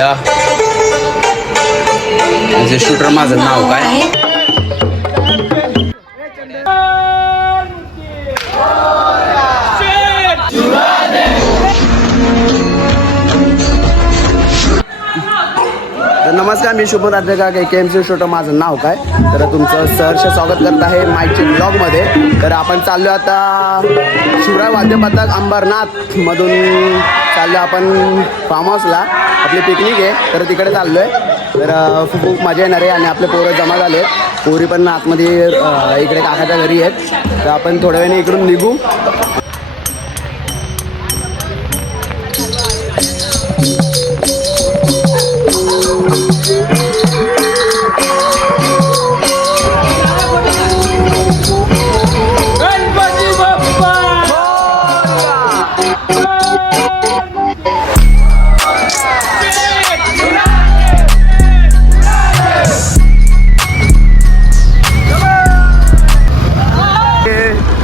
भैया म्हणजे शूटर माझं नाव काय. नमस्कार, मी शुभ रात्रेकर KMC शूटर माझं नाव काय. तर तुमचं सहर्ष स्वागत करत आहे मायची ब्लॉगमध्ये. तर आपण चाललो आता शिवराय वाद्यपथक अंबरनाथ मधून चाललो आपण फार्म हाऊसला. आपली पिकनिक आहे तर तिकडे चाललो आहे. तर खूप मजा येणार आहे आणि आपले पोरं जमा झाले. पोरी पण आतमध्ये इकडे काकाच्या घरी आहेत. तर आपण थोड्या वेळाने इकडून निघू.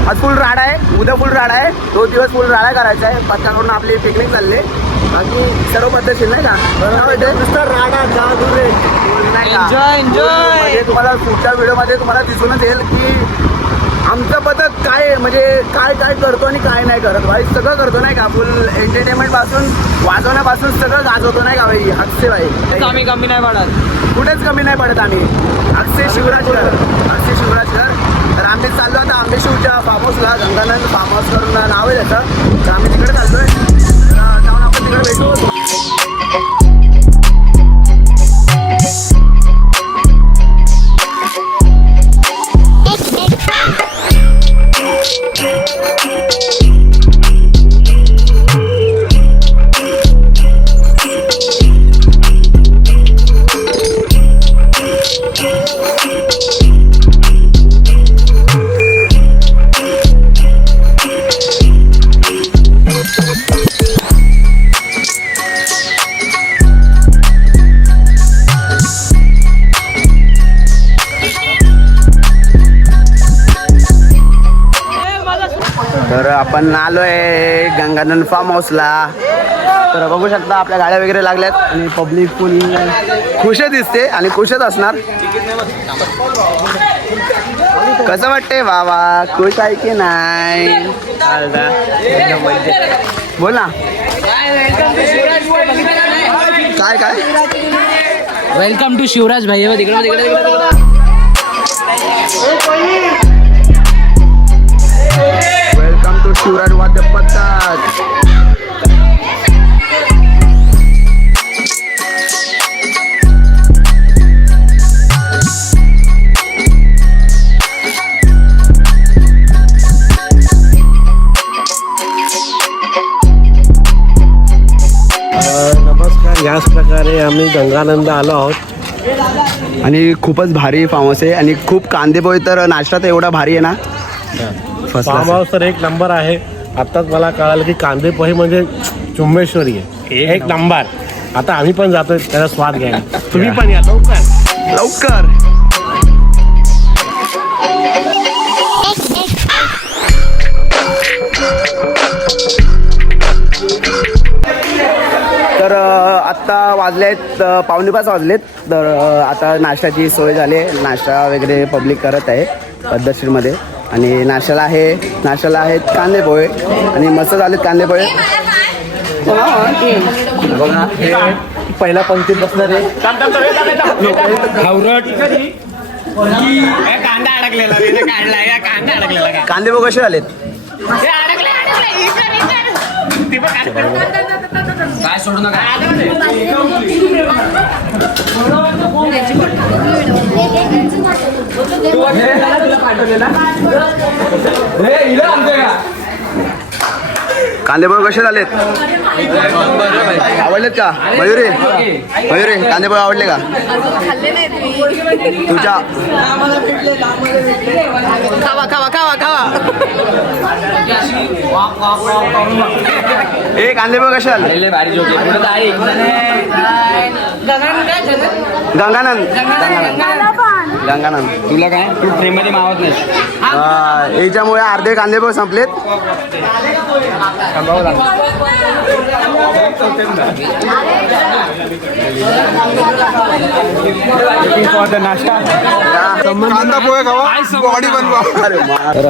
आज फुल राडा आहे, उद्या फुल राडा आहे. 2 दिवस फुल राडा करायचा आहे. पत्त्यावरून आपली पिकनिक चालली. बाकी सर्व पद्धतशीर नाही का. राडा नाही का. म्हणजे तुम्हाला पुढच्या व्हिडिओमध्ये तुम्हाला दिसूनच येईल की आमचं पद्धत काय म्हणजे काय काय करतो आणि काय नाही करत. भाई सगळं करतो नाही का. फुल एंटरटेनमेंट पासून वाजवण्यापासून सगळं गाजवतो नाही का भाई. अक्षय भाई आम्ही कमी नाही पडत, कुठेच कमी नाही पडत आम्ही. अक्षय शिवराजकर. तर आम्ही चाललो आता आंबेशिवच्या फार्म हाऊसला. गंगानंद फार्म हाऊस करून नाव आहे त्याचं. तर आम्ही तिकडे चाललोय. जाऊन आपण तिकडे भेटू. तर आपण आलो आहे गंगानंद फार्म हाऊसला. तर बघू शकता आपल्या गाड्या वगैरे लागल्यात आणि पब्लिक फुल खुश दिसते आणि खुशच असणार. कसं वाटते बाबा, खुश आहे की नाही. बोल ना. काय काय वेलकम टू शिवराज भाई. वेलकम टू शिवराज वाद्यपथक. नमस्कार. याच प्रकारे आम्ही गंगानंद आलो आहोत आणि खूपच भारी फार्म हाऊस आहे आणि खूप कांदेपोहे. तर नाश्ता तर एवढा भारी आहे ना. फार्म हाऊस तर एक नंबर आहे. आत्ताच मला कळालं की कांदे पोहे म्हणजे चुंबेश्वरी आहे. एक नंबर. आता आम्ही पण जातोय त्याचा स्वाद घ्यायला. तुम्ही पण या लवकर. तर आत्ता वाजलेत 4:45 वाजलेत. तर आता नाश्त्याची सोय झाली. नाश्ता वगैरे पब्लिक करत आहे पद्धतशीरमध्ये. आणि नाश्त्याला आहेत कांदे पोहे आणि मस्त झालेत कांदे पोहे. पहिला पंक्तीत बसणार आहे. कांदे पोहे कसे झालेत. काय सोडू नका. कांदे पोहे कसे झालेत. आवडलेत का मयुरी. कांदे पोहे आवडले का तुझ्या. खावा. ए कांदे पोहे कसे झाले. गंगानंद गंगानंद. तुला काय तू फ्रेम मध्ये मावत नाही. याच्यामुळे अर्धे कांदे पण संपलेत. कांदा पोहे खावा बॉडी बनवा. तर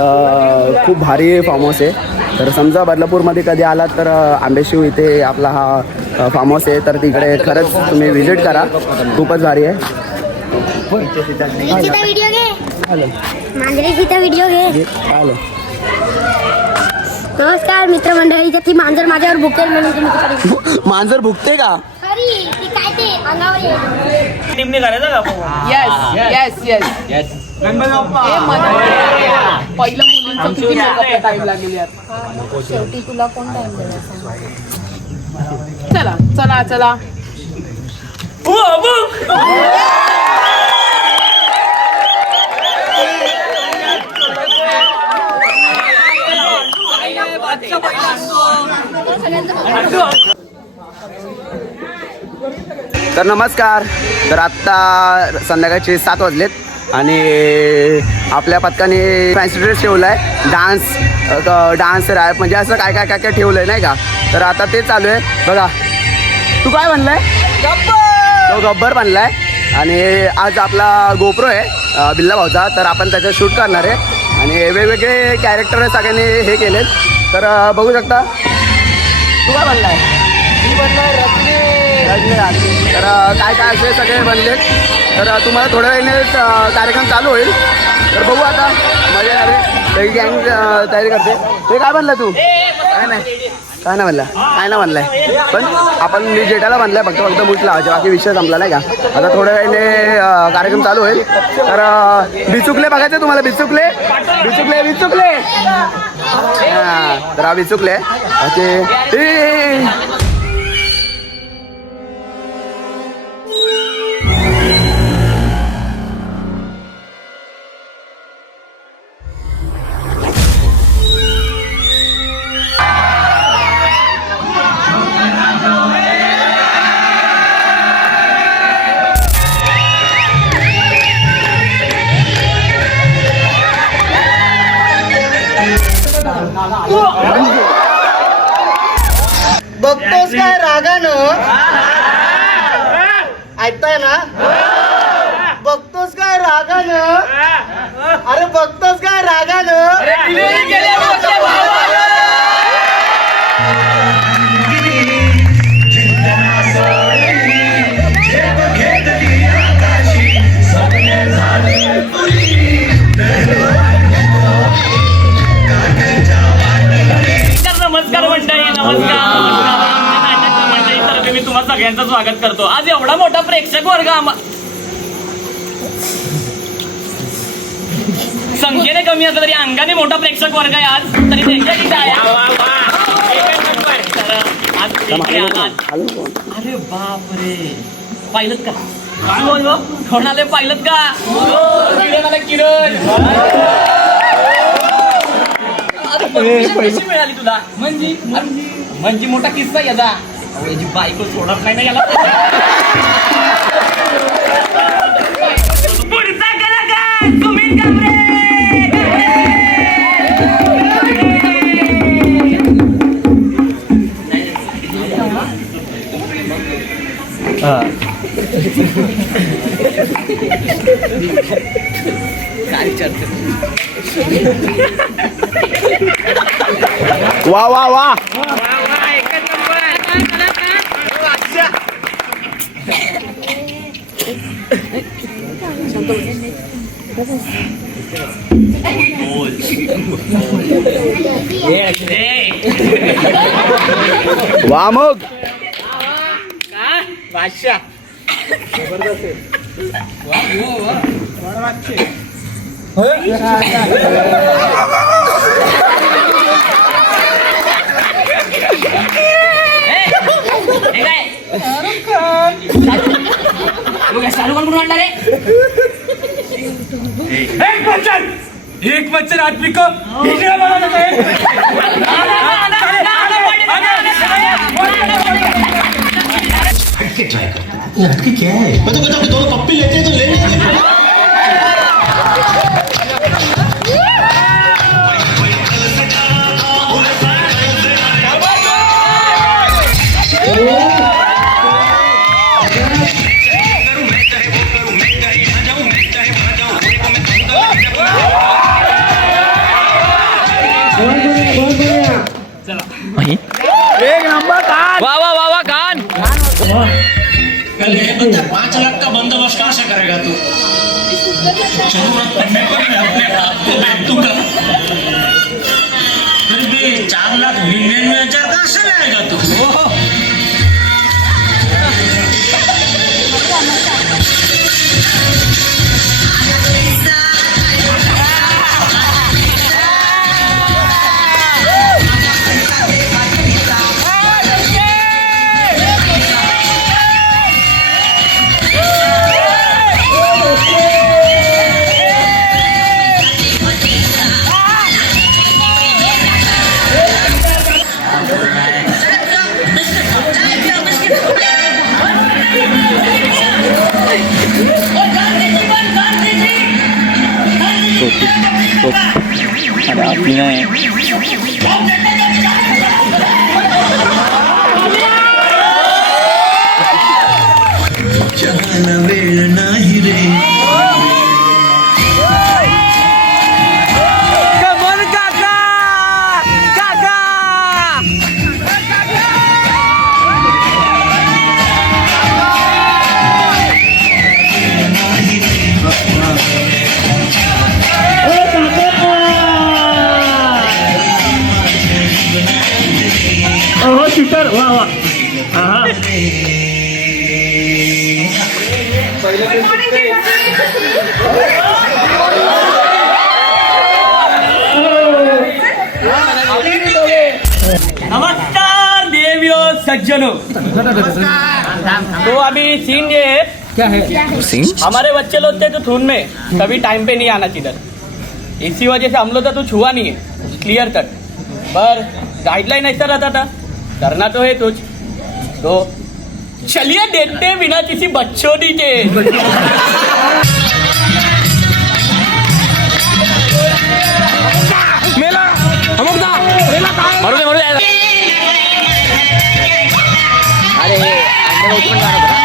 खूप भारी फार्म हाऊस आहे. तर समजा बदलापूरमध्ये कधी आलात तर आंबेशिव इथे आपला हा फार्म हाऊस आहे. तर तिकडे खरंच तुम्ही व्हिजिट करा. खूपच भारी आहे. व्हिडिओ घे मांजरीचा व्हिडिओ घे. नमस्कार मित्रमंडळीच्या ती मांजर माझ्यावर भुकेल म्हणून तुम्ही मांजर भुकते का? ती काय ते अंगावर येईल. टीमने करायचं का येस येस पहिलं मुलींचं किती मेकअपला टाइम लागेल यार. शेवटी तुला कोण टाइम देणार? चला चला चला तर नमस्कार. तर आत्ता संध्याकाळचे 7 वाजलेत आणि आपल्या पथकाने फॅन्सी ड्रेस ठेवला आहे. डान्स रॅप म्हणजे असं काय काय काय काय ठेवलं आहे नाही का. तर आता ते चालू आहे बघा. तू काय बनलाय? तो गब्बर बनलाय. आणि आज आपला गोप्रो आहे बिल्ला भाऊचा. तर आपण त्याचं शूट करणार आहे आणि वेगवेगळे कॅरेक्टर सगळ्यांनी हे केलेत. तर बघू शकता. तू काय बनलाय? मी बनलाय रजनीकांत. तर काय काय असे सगळे बनलेत. तर तुम्हाला थोड्या वेळाने कार्यक्रम चालू होईल. तर बघू आता मजा आले. सगळी गँग तयारी करते. ते काय बनलं तू? काय नाही बनला काय नाही बनलाय. पण आपण मी जेटाला बनलाय फक्त मूठ लावायचे. बाकी विषय संपला नाही का. आता थोड्या वेळाने कार्यक्रम चालू होईल. तर बिचुकले बघायचे तुम्हाला. बिचुकले हां. तर हा बिचुकले ओके. बघतोस काय रागानं? ऐकताय ना? बघतोस काय रागानं? अरे बघतोस काय रागानं? नमस्कार मंडळी. मंडळी तर्फे मी तुम्हा सगळ्यांचं स्वागत करतो. आज एवढा मोठा प्रेक्षक वर्ग संख्येने कमी असला तरी अंगाने मोठा प्रेक्षक वर्ग आहे आज. तरी अरे बापरे पाहिलं का? कोणाला पाहिलं का? किरण कशी मिळाली तुला? म्हणजे मोठा किस्सा याचा. याची बायको सोडत नाही ना याला. पुढचा कलाकार सुमित कांबळे. वा वा वा. वा मग बादशाह शाहरुख खान म्हणणार रे. एक बच्चन आदमी को हटके क्या है? दोनों पप्पी लेते हैं तो ले एक नंबर कान वा वा वा वा कान 5 लाख का बंदोबस्त कहाँ से करेगा तू? जरूरत पड़ने पर मैं अपने आप को बेच दूंगा। फिर भी 4,99,000 कहाँ से लाएगा तू? अरे आपली नाही वेळ नाही रे कमल काका काका हो शूटर वा वा नमस्कार देवियों सज्जनों। तो अभी सीन ये है क्या है हमारे बच्चे लोग थे तो थून में कभी टाइम पे नहीं आना चाहिए, इसी वजह से हम लोग तो छुआ नहीं है क्लियर कट, पर गाइडलाइन ऐसा रहता था करना तो है तुझ तो चलिए देखते बिना किसी बच्चों के मेला मरू दे अरे अंड्याभोवती पण गाणं होतं ना,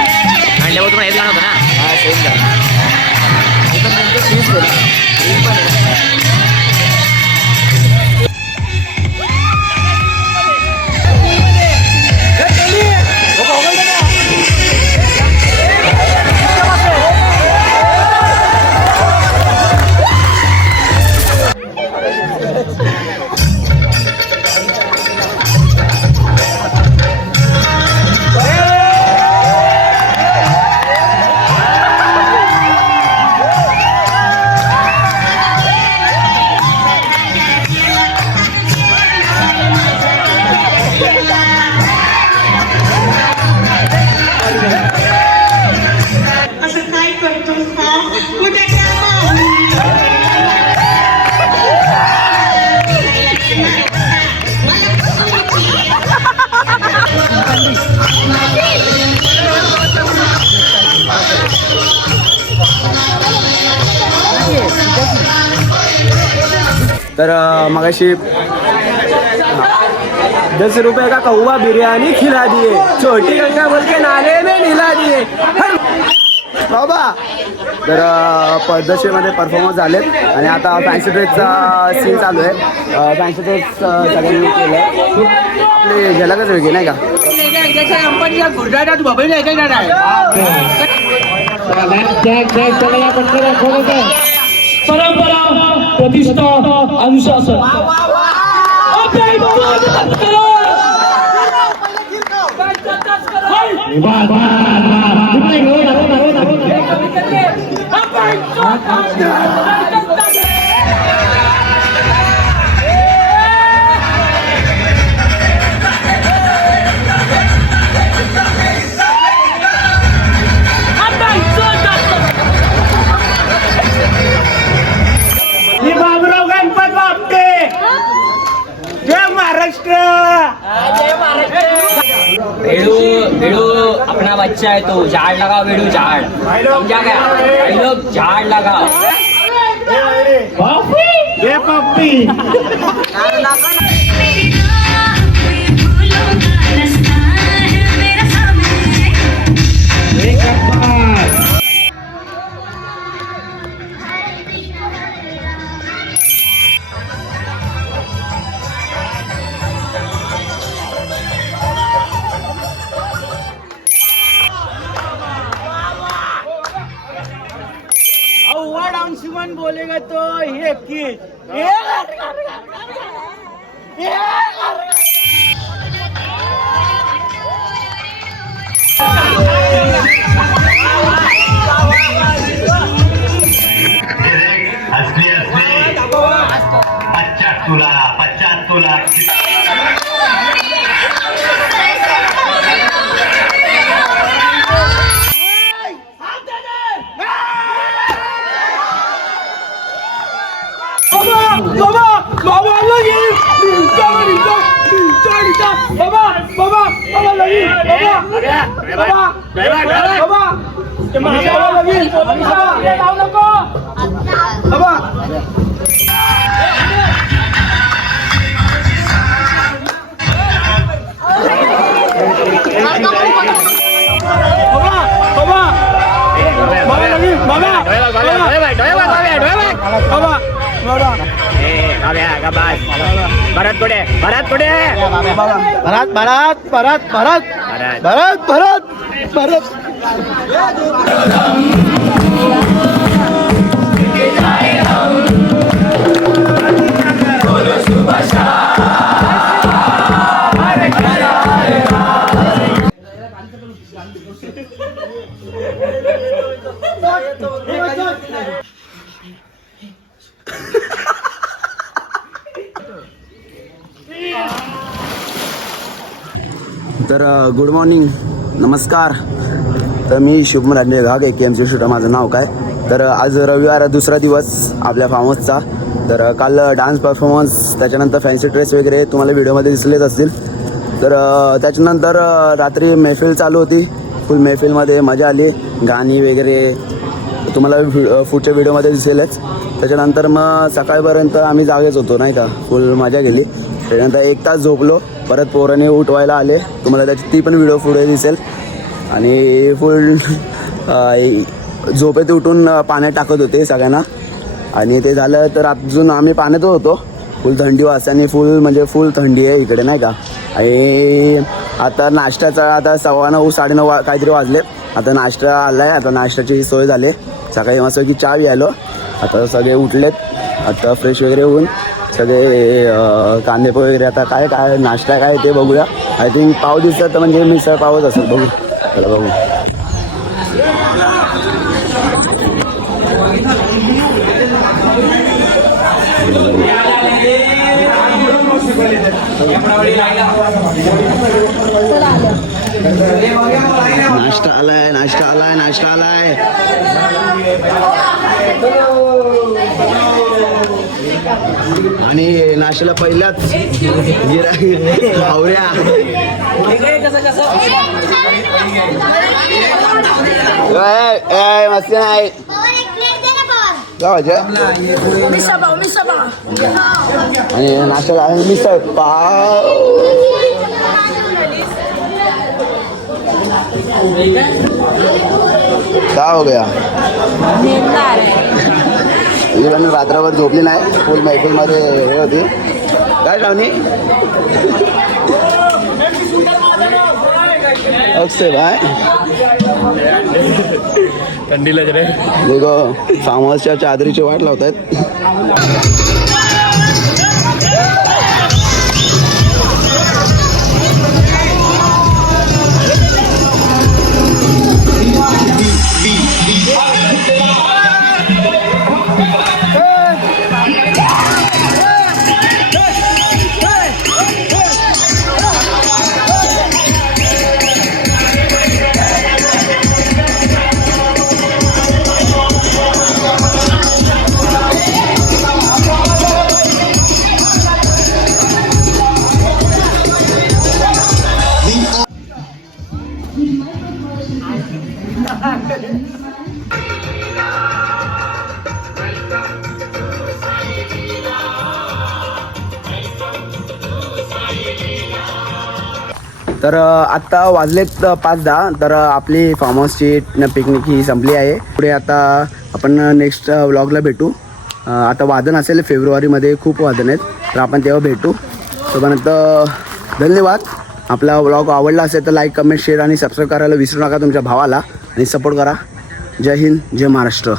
अंड्याभोवती पण हेच गाणं होतं ना. हा सेम गाणं हे पण त्यांचं फीस केलं रील पण आहे ना. असं काय करतोस का कुठे काम तर मगाशी 10 रुपये का कौवा बिर्याणी खिला दिए, छोटी गंगा बोल के नाले में मिला दिए बाबा. तर पद्धतशीरमध्ये परफॉर्मन्स झालेत आणि आता फॅन्सी ड्रेसचा सीन चालू आहे. फॅन्सी ड्रेस सगळ्यांनी केलं आहे, आपली झलकच वेगळी नाही का. परंपरा प्रतिष्ठा अनुशासन बाबूराव गणपत बापटे जय महाराष्ट्र. भेड़ू भेड़ू अपना बच्चा है तो झाड़ लगाओ भेड़ू झाड़, समझा क्या भाई लोग झाड़ लगाओ. ये पप्पी बोलेगा तो ये किस असली पच्चात तुला भरत पुढे भरत तर गुड मॉर्निंग, नमस्कार. तर मी शुभम राजे घाग, KMC शूटर माझं नाव काय. तर आज रविवार, दुसरा दिवस आपल्या फार्म हाऊसचा. तर काल डान्स परफॉर्मन्स, त्याच्यानंतर फॅन्सी ड्रेस वगैरे तुम्हाला व्हिडिओमध्ये दिसलेच असतील. तर त्याच्यानंतर रात्री महफिल चालू होती. फुल महफिलमध्ये मजा आली, गाणी वगैरे तुम्हाला पुढच्या व्हिडिओमध्ये दिसेलच. त्याच्यानंतर मग सकाळपर्यंत आम्ही जागेच होतो नाही का, फुल मजा गेली. त्याच्यानंतर 1 तास झोपलो, परत पोराने उठवायला आले, तुम्हाला त्याची ती पण व्हिडिओ पुढे दिसेल. आणि फुल झोपेत उठून पाण्यात टाकत होते सगळ्यांना. आणि ते झालं तर अजून आम्ही पाण्यातच होतो. फुल थंडी वाजते आणि फुल थंडी आहे इकडे नाही का. आणि आता नाश्त्याचा आता 9:15 9:30 काहीतरी वाजले. आता नाश्ता आला आहे, आता नाश्त्याची सोय झाली. सकाळी मस्त की चहा आलो. आता सगळे उठलेत, आता फ्रेश वगैरे होऊन सगळे कांदेपोहे वगैरे. आता काय नाश्ता काय ते बघूया. आय थिंक पाव दिसतं, म्हणजे मिसळ पावच असेल. बघू, चला बघू. नाश्ता आलाय. आणि नाश्त्याला पहिल्याच आवऱ्या. मस्ती नाही आणि नाश्त्याला आहे मिसळ पाव. काय हो गया, इवन रात्रभर झोपली नाही, फुल महफिलमध्ये हे होती. काय श्रावणी अक्षय भाई थंडी लग रे. देखो फार्म हाऊसच्या चादरीची वाट लावतायत. तर आत्ता वाजलेत 5:10. तर आपली फार्म हाऊसची पिकनिक ही संपली आहे. पुढे आता आपण नेक्स्ट व्लॉगला भेटू. आता वादन असेल फेब्रुवारीमध्ये, खूप वादन आहेत, तर आपण तेव्हा भेटू. तोपर्यंत धन्यवाद. आपला व्लॉग आवडला असेल तर लाईक, कमेंट, शेअर आणि सबस्क्राईब करायला विसरू नका तुमच्या भावाला. आणि सपोर्ट करा. जय हिंद, जय महाराष्ट्र.